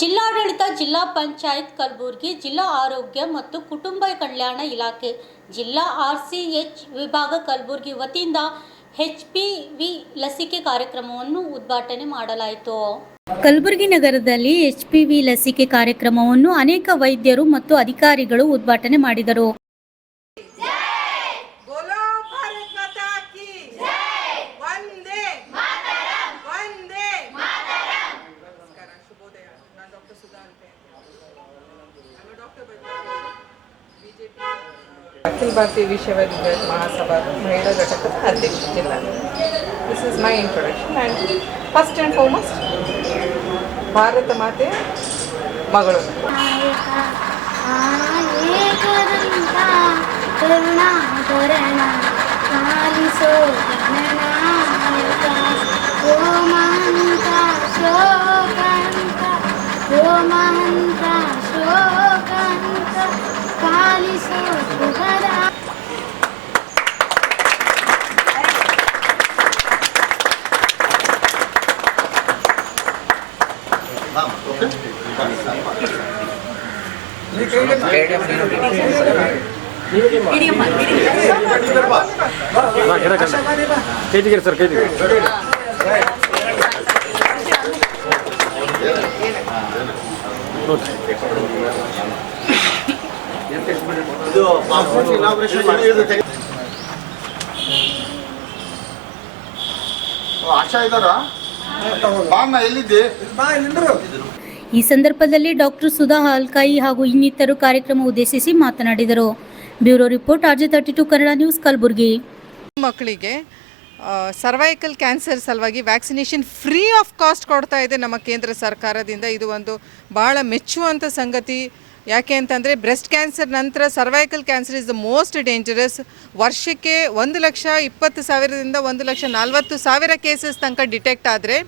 ಜಿಲ್ಲಾಡಳಿತ, ಜಿಲ್ಲಾ ಪಂಚಾಯತ್ ಕಲಬುರಗಿ, ಜಿಲ್ಲಾ ಆರೋಗ್ಯ ಮತ್ತು ಕುಟುಂಬ ಕಲ್ಯಾಣ ಇಲಾಖೆ, ಜಿಲ್ಲಾ RCH ವಿಭಾಗ ಕಲಬುರಗಿ ವತಿಯಿಂದ HPV ಲಸಿಕೆ ಕಾರ್ಯಕ್ರಮವನ್ನು ಉದ್ಘಾಟನೆ ಮಾಡಲಾಯಿತು. ಕಲಬುರಗಿ ನಗರದಲ್ಲಿ HPV ಲಸಿಕೆ ಕಾರ್ಯಕ್ರಮವನ್ನು ಅನೇಕ ವೈದ್ಯರು ಮತ್ತು ಅಧಿಕಾರಿಗಳು ಉದ್ಘಾಟನೆ ಮಾಡಿದರು. अखिल भारतीय विश्वविद्यालय महासभा महिला घटकದ ಅಧ್ಯಕ್ಷ ಜಿಲ್ಲಾ. This is my introduction and first and foremost Bharat ಮಾತೆ ಮಗಳು. ಈ ಸಂದರ್ಭದಲ್ಲಿ ಡಾಕ್ಟರ್ ಸುಧಾ ಹಾಲ್ಕಾಯಿ ಹಾಗೂ ಇನ್ನಿತರು ಕಾರ್ಯಕ್ರಮ ಉದ್ದೇಶಿಸಿ ಮಾತನಾಡಿದರು. Bureau report RJ32 Kannada news Kalaburagi. ಮಕ್ಕಳಿಗೆ ಸರ್ವೈಕಲ್ ಕ್ಯಾನ್ಸರ್ ಸಲುವಾಗಿ ವ್ಯಾಕ್ಸಿನೇಷನ್ ಫ್ರೀ ಆಫ್ ಕಾಸ್ಟ್ ಕೊಡ್ತಾ ಇದೆ ನಮ್ಮ ಕೇಂದ್ರ ಸರ್ಕಾರದಿಂದ. ಇದು ಒಂದು ಭಾಳ ಮೆಚ್ಚುವಂಥ ಸಂಗತಿ. ಯಾಕೆ ಅಂತಂದರೆ ಬ್ರೆಸ್ಟ್ ಕ್ಯಾನ್ಸರ್ ನಂತರ cervical cancer is the most dangerous. ವರ್ಷಕ್ಕೆ 1,20,000ದಿಂದ 1,40,000 ಕೇಸಸ್ ತನಕ ಡಿಟೆಕ್ಟ್ ಆದರೆ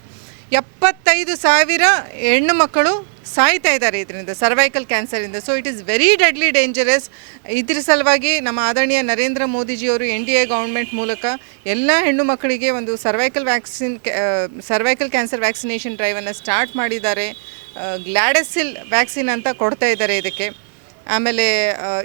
75,000 ಹೆಣ್ಣು ಮಕ್ಕಳು ಸಾಯ್ತಾ ಇದ್ದಾರೆ ಇದರಿಂದ, ಸರ್ವೈಕಲ್ ಕ್ಯಾನ್ಸರಿಂದ. So it is very deadly dangerous. ಇದ್ರ ಸಲುವಾಗಿ ನಮ್ಮ ಆದರಣೀಯ ನರೇಂದ್ರ ಮೋದಿಜಿಯವರು NDA ಗೌರ್ಮೆಂಟ್ ಮೂಲಕ ಎಲ್ಲ ಹೆಣ್ಣು ಮಕ್ಕಳಿಗೆ ಒಂದು ಸರ್ವೈಕಲ್ ಕ್ಯಾನ್ಸರ್ ವ್ಯಾಕ್ಸಿನೇಷನ್ ಡ್ರೈವನ್ನು ಸ್ಟಾರ್ಟ್ ಮಾಡಿದ್ದಾರೆ. ಗ್ಲಾಡಸಿಲ್ ವ್ಯಾಕ್ಸಿನ್ ಅಂತ ಕೊಡ್ತಾ ಇದ್ದಾರೆ ಇದಕ್ಕೆ. ಆಮೇಲೆ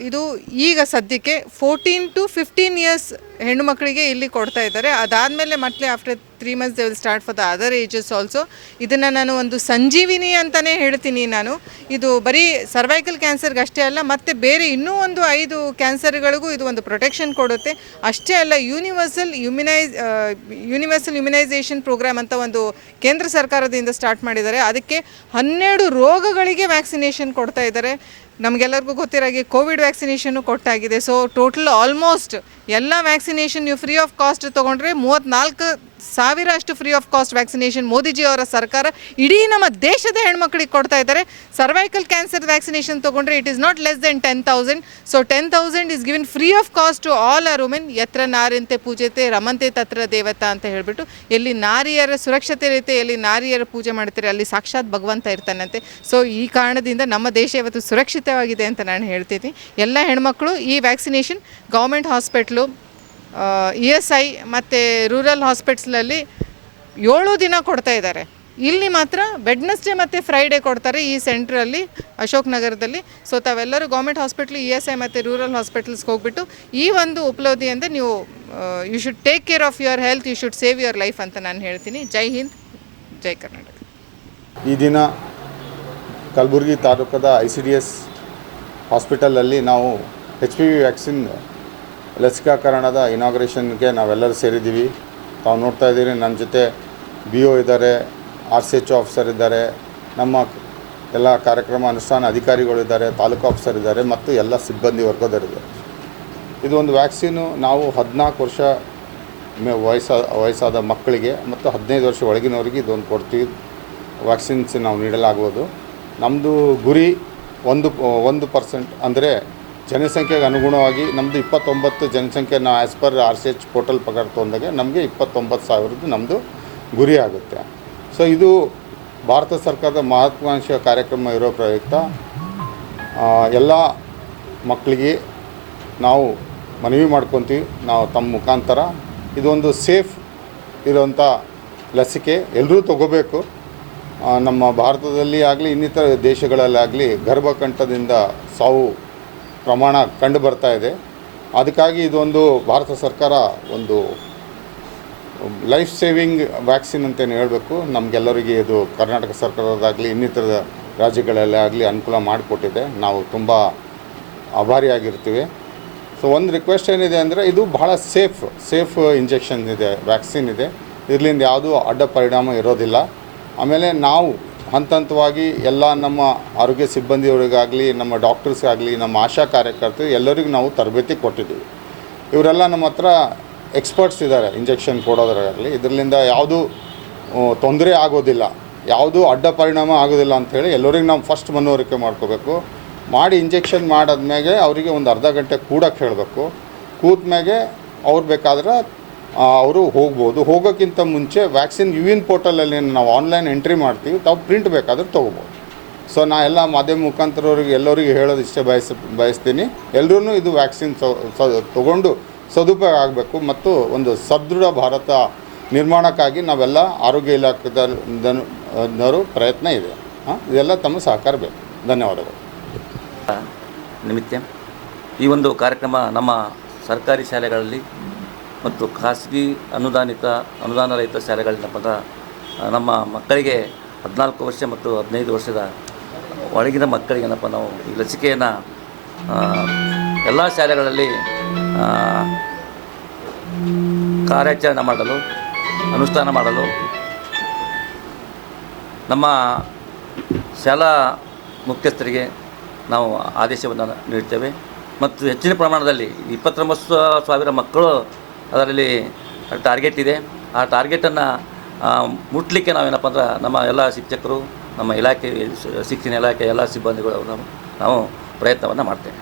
ಇದು ಈಗ ಸದ್ಯಕ್ಕೆ 14 to 15 ಇಯರ್ಸ್ ಹೆಣ್ಣು ಮಕ್ಕಳಿಗೆ ಇಲ್ಲಿ ಕೊಡ್ತಾ ಇದ್ದಾರೆ. ಅದಾದಮೇಲೆ ಮತ್ತೆ after 3 months they will start for the other ages also. ಇದನ್ನು ನಾನು ಒಂದು ಸಂಜೀವಿನಿ ಅಂತಲೇ ಹೇಳ್ತೀನಿ. ನಾನು ಇದು ಬರೀ ಸರ್ವೈಕಲ್ ಕ್ಯಾನ್ಸರ್ಗೆ ಅಷ್ಟೇ ಅಲ್ಲ, ಮತ್ತು ಬೇರೆ ಇನ್ನೂ ಒಂದು 5 ಕ್ಯಾನ್ಸರ್ಗಳಿಗೂ ಇದು ಒಂದು ಪ್ರೊಟೆಕ್ಷನ್ ಕೊಡುತ್ತೆ. ಅಷ್ಟೇ ಅಲ್ಲ, ಯೂನಿವರ್ಸಲ್ ಇಮ್ಯುನೈಸೇಷನ್ ಪ್ರೋಗ್ರಾಮ್ ಅಂತ ಒಂದು ಕೇಂದ್ರ ಸರ್ಕಾರದಿಂದ ಸ್ಟಾರ್ಟ್ ಮಾಡಿದ್ದಾರೆ. ಅದಕ್ಕೆ 12 ರೋಗಗಳಿಗೆ ವ್ಯಾಕ್ಸಿನೇಷನ್ ಕೊಡ್ತಾ ಇದ್ದಾರೆ. ನಮಗೆಲ್ಲರಿಗೂ ಗೊತ್ತಿರಾಗೆ ಕೋವಿಡ್ ವ್ಯಾಕ್ಸಿನೇಷನ್ನು ಕೊಟ್ಟಾಗಿದೆ. ಸೊ ಟೋಟಲ್ ಆಲ್ಮೋಸ್ಟ್ ಎಲ್ಲ ವ್ಯಾಕ್ಸಿನೇಷನ್ ನೀವು ಫ್ರೀ ಆಫ್ ಕಾಸ್ಟ್ ತೊಗೊಂಡ್ರೆ 34,000 ಅಷ್ಟು ಫ್ರೀ ಆಫ್ ಕಾಸ್ಟ್ ವ್ಯಾಕ್ಸಿನೇಷನ್ ಮೋದಿಜಿಯವರ ಸರ್ಕಾರ ಇಡೀ ನಮ್ಮ ದೇಶದ ಹೆಣ್ಮಕ್ಳಿಗೆ ಕೊಡ್ತಾ ಇದ್ದಾರೆ. ಸರ್ವೈಕಲ್ ಕ್ಯಾನ್ಸರ್ ವ್ಯಾಕ್ಸಿನೇಷನ್ ತೊಗೊಂಡ್ರೆ it is not less than 10,000. So 10,000 is given free of cost to all our women. ಯತ್ರ ನಾರ್ಯಂತೆ ಪೂಜೆತೆ ರಮಂತೆ ತತ್ರ ದೇವತಾ ಅಂತ ಹೇಳಿಬಿಟ್ಟು, ಎಲ್ಲಿ ನಾರಿಯರ ಸುರಕ್ಷತೆ ಇರುತ್ತೆ, ಎಲ್ಲಿ ನಾರಿಯರ ಪೂಜೆ ಮಾಡ್ತಾರೆ, ಅಲ್ಲಿ ಸಾಕ್ಷಾತ್ ಭಗವಂತ ಇರ್ತಾನಂತೆ. ಸೊ ಈ ಕಾರಣದಿಂದ ನಮ್ಮ ದೇಶ ಇವತ್ತು ಸುರಕ್ಷಿತವಾಗಿದೆ ಅಂತ ನಾನು ಹೇಳ್ತೀನಿ. ಎಲ್ಲ ಹೆಣ್ಮಕ್ಳು ಈ ವ್ಯಾಕ್ಸಿನೇಷನ್ ಗೌರ್ಮೆಂಟ್ ಹಾಸ್ಪಿಟ್ಲು, ESI ಮತ್ತು ರೂರಲ್ ಹಾಸ್ಪಿಟ್ಲಲ್ಲಿ 7 ದಿನ ಕೊಡ್ತಾ ಇದ್ದಾರೆ. ಇಲ್ಲಿ ಮಾತ್ರ ವೆಡ್ನೆಸ್ಡೇ ಮತ್ತು ಫ್ರೈಡೇ ಕೊಡ್ತಾರೆ ಈ ಸೆಂಟ್ರಲ್ಲಿ, ಅಶೋಕ್ ನಗರದಲ್ಲಿ. ಸೊ ತಾವೆಲ್ಲರೂ ಗೌರ್ಮೆಂಟ್ ಹಾಸ್ಪಿಟ್ಲು, ESI ಮತ್ತು ರೂರಲ್ ಹಾಸ್ಪಿಟಲ್ಸ್ಗೆ ಹೋಗ್ಬಿಟ್ಟು ಈ ಒಂದು ಉಪಲಬ್ಧಿಯಿಂದ ನೀವು you should take care of your health, you should save your life ಅಂತ ನಾನು ಹೇಳ್ತೀನಿ. ಜೈ ಹಿಂದ್, ಜೈ ಕರ್ನಾಟಕ. ಈ ದಿನ ಕಲಬುರಗಿ ತಾಲೂಕದ ICDS ಹಾಸ್ಪಿಟಲಲ್ಲಿ ನಾವು HPV ವ್ಯಾಕ್ಸಿನ್ ಲಸಿಕಾಕರಣದ ಇನಾಗ್ರೇಷನ್ಗೆ ನಾವೆಲ್ಲರೂ ಸೇರಿದ್ದೀವಿ. ತಾವು ನೋಡ್ತಾ ಇದ್ದೀರಿ, ನನ್ನ ಜೊತೆ BO ಇದ್ದಾರೆ, RCH ಆಫೀಸರ್ ಇದ್ದಾರೆ, ನಮ್ಮ ಎಲ್ಲ ಕಾರ್ಯಕ್ರಮ ಅನುಷ್ಠಾನ ಅಧಿಕಾರಿಗಳಿದ್ದಾರೆ, ತಾಲೂಕು ಆಫೀಸರ್ ಇದ್ದಾರೆ ಮತ್ತು ಎಲ್ಲ ಸಿಬ್ಬಂದಿ ವರ್ಗದವರಿದ್ದಾರೆ. ಇದು ಒಂದು ವ್ಯಾಕ್ಸಿನು ನಾವು 14 ವರ್ಷ ವಯಸ್ಸಾದ ಮಕ್ಕಳಿಗೆ ಮತ್ತು 15 ವರ್ಷ ಒಳಗಿನವರಿಗೆ ಇದೊಂದು ಕೊಡ್ತೀವಿ. ವ್ಯಾಕ್ಸಿನ್ಸ್ ನಾವು ನೀಡಲಾಗುವುದು. ನಮ್ಮದು ಗುರಿ 1% ಅಂದರೆ ಜನಸಂಖ್ಯೆಗೆ ಅನುಗುಣವಾಗಿ ನಮ್ಮದು 29 ಜನಸಂಖ್ಯೆ. ನಾವು ಆ್ಯಸ್ ಪರ್ RCH ಪೋರ್ಟಲ್ ಪ್ರಕಾರ ತೊಂದಾಗೆ ನಮಗೆ 29,000 ನಮ್ಮದು ಗುರಿ ಆಗುತ್ತೆ. ಸೊ ಇದು ಭಾರತ ಸರ್ಕಾರದ ಮಹತ್ವಾಕಾಂಕ್ಷೆ ಕಾರ್ಯಕ್ರಮ ಇರೋ ಪ್ರಯುಕ್ತ ಎಲ್ಲ ಮಕ್ಕಳಿಗೆ ನಾವು ಮನವಿ ಮಾಡ್ಕೊತೀವಿ, ನಾವು ತಮ್ಮ ಮುಖಾಂತರ ಇದೊಂದು ಸೇಫ್ ಇರೋಂಥ ಲಸಿಕೆ ಎಲ್ಲರೂ ತಗೋಬೇಕು. ನಮ್ಮ ಭಾರತದಲ್ಲಿ ಆಗಲಿ ಇನ್ನಿತರ ದೇಶಗಳಲ್ಲಾಗಲಿ ಗರ್ಭಕಂಠದಿಂದ ಸಾವು ಪ್ರಮಾಣ ಕಂಡು ಬರ್ತಾ ಇದೆ. ಅದಕ್ಕಾಗಿ ಇದೊಂದು ಭಾರತ ಸರ್ಕಾರ ಒಂದು ಲೈಫ್ ಸೇವಿಂಗ್ ವ್ಯಾಕ್ಸಿನ್ ಅಂತಲೇ ಹೇಳಬೇಕು. ನಮಗೆಲ್ಲರಿಗೆ ಇದು ಕರ್ನಾಟಕ ಸರ್ಕಾರದಾಗಲಿ ಇನ್ನಿತರ ರಾಜ್ಯಗಳಲ್ಲಾಗಲಿ ಅನುಕೂಲ ಮಾಡಿಕೊಟ್ಟಿದೆ. ನಾವು ತುಂಬ ಆಭಾರಿಯಾಗಿರ್ತೀವಿ. ಸೊ ಒಂದು ರಿಕ್ವೆಸ್ಟ್ ಏನಿದೆ ಅಂದರೆ ಇದು ಬಹಳ ಸೇಫ್ ಇಂಜೆಕ್ಷನ್ ಇದೆ, ವ್ಯಾಕ್ಸಿನ್ ಇದೆ. ಇದರಿಂದ ಯಾವುದೂ ಅಡ್ಡ ಪರಿಣಾಮ ಇರೋದಿಲ್ಲ. ಆಮೇಲೆ ನಾವು ಹಂತವಾಗಿ ಎಲ್ಲ ನಮ್ಮ ಆರೋಗ್ಯ ಸಿಬ್ಬಂದಿಯವರಿಗಾಗಲಿ, ನಮ್ಮ ಡಾಕ್ಟರ್ಸ್ಗಾಗಲಿ, ನಮ್ಮ ಆಶಾ ಕಾರ್ಯಕರ್ತರು ಎಲ್ಲರಿಗೂ ನಾವು ತರಬೇತಿ ಕೊಟ್ಟಿದ್ದೀವಿ. ಇವರೆಲ್ಲ ನಮ್ಮ ಹತ್ರ ಎಕ್ಸ್ಪರ್ಟ್ಸ್ ಇದ್ದಾರೆ ಇಂಜೆಕ್ಷನ್ ಕೊಡೋದ್ರಾಗಲಿ. ಇದರಿಂದ ಯಾವುದೂ ತೊಂದರೆ ಆಗೋದಿಲ್ಲ, ಯಾವುದೂ ಅಡ್ಡ ಪರಿಣಾಮ ಆಗೋದಿಲ್ಲ ಅಂಥೇಳಿ ಎಲ್ಲರಿಗೂ ನಾವು ಫಸ್ಟ್ ಮನವರಿಕೆ ಮಾಡ್ಕೋಬೇಕು. ಮಾಡಿ ಇಂಜೆಕ್ಷನ್ ಮಾಡಾದ್ಮೇಲೆ ಅವರಿಗೆ ಒಂದು ಅರ್ಧ ಗಂಟೆ ಕೂಡಕ್ಕೆ ಹೇಳಬೇಕು. ಕೂತ್ಮೇಲೆ ಅವ್ರು ಬೇಕಾದ್ರೆ ಅವರು ಹೋಗ್ಬೋದು. ಹೋಗೋಕ್ಕಿಂತ ಮುಂಚೆ ವ್ಯಾಕ್ಸಿನ್ ಯುವಿನ್ ಪೋರ್ಟಲಲ್ಲಿ ನಾವು ಆನ್ಲೈನ್ ಎಂಟ್ರಿ ಮಾಡ್ತೀವಿ, ತಾವು ಪ್ರಿಂಟ್ ಬೇಕಾದ್ರೆ ತೊಗೋಬೋದು. ಸೊ ನಾ ಎಲ್ಲ ಮಾಧ್ಯಮ ಮುಖಾಂತರವ್ರಿಗೆ ಎಲ್ಲರಿಗೂ ಹೇಳೋದು ಇಷ್ಟೇ ಬಯಸ್ತೀನಿ. ಎಲ್ಲರೂ ಇದು ವ್ಯಾಕ್ಸಿನ್ ತೊಗೊಂಡು ಸದುಪಯೋಗ ಆಗಬೇಕು ಮತ್ತು ಒಂದು ಸದೃಢ ಭಾರತ ನಿರ್ಮಾಣಕ್ಕಾಗಿ ನಾವೆಲ್ಲ ಆರೋಗ್ಯ ಇಲಾಖೆದವರು ಪ್ರಯತ್ನ ಇದೆ. ಇದೆಲ್ಲ ತಮ್ಮ ಸಹಕಾರ ಬೇಕು. ಧನ್ಯವಾದಗಳು. ನಿಮಿತ್ತ ಈ ಒಂದು ಕಾರ್ಯಕ್ರಮ ನಮ್ಮ ಸರ್ಕಾರಿ ಶಾಲೆಗಳಲ್ಲಿ ಮತ್ತು ಖಾಸಗಿ ಅನುದಾನ ರಹಿತ ಶಾಲೆಗಳೇನಪ್ಪ ಅಂದ್ರೆ ನಮ್ಮ ಮಕ್ಕಳಿಗೆ 14 ವರ್ಷ ಮತ್ತು 15 ವರ್ಷದ ಒಳಗಿನ ಮಕ್ಕಳಿಗೇನಪ್ಪ ನಾವು ಈ ಲಸಿಕೆಯನ್ನು ಎಲ್ಲ ಶಾಲೆಗಳಲ್ಲಿ ಕಾರ್ಯಾಚರಣೆ ಮಾಡಲು ಅನುಷ್ಠಾನ ಮಾಡಲು ನಮ್ಮ ಶಾಲಾ ಮುಖ್ಯಸ್ಥರಿಗೆ ನಾವು ಆದೇಶವನ್ನು ನೀಡ್ತೇವೆ. ಮತ್ತು ಹೆಚ್ಚಿನ ಪ್ರಮಾಣದಲ್ಲಿ 29,000 ಮಕ್ಕಳು ಅದರಲ್ಲಿ ಟಾರ್ಗೆಟ್ ಇದೆ. ಆ ಟಾರ್ಗೆಟನ್ನು ಮುಟ್ಲಿಕ್ಕೆ ನಾವೇನಪ್ಪ ಅಂದ್ರೆ ನಮ್ಮ ಎಲ್ಲ ಶಿಕ್ಷಕರು, ನಮ್ಮ ಇಲಾಖೆ ಶಿಕ್ಷಣ ಇಲಾಖೆ ಎಲ್ಲ ಸಿಬ್ಬಂದಿಗಳು ನಾವು ಪ್ರಯತ್ನವನ್ನು ಮಾಡ್ತೇವೆ.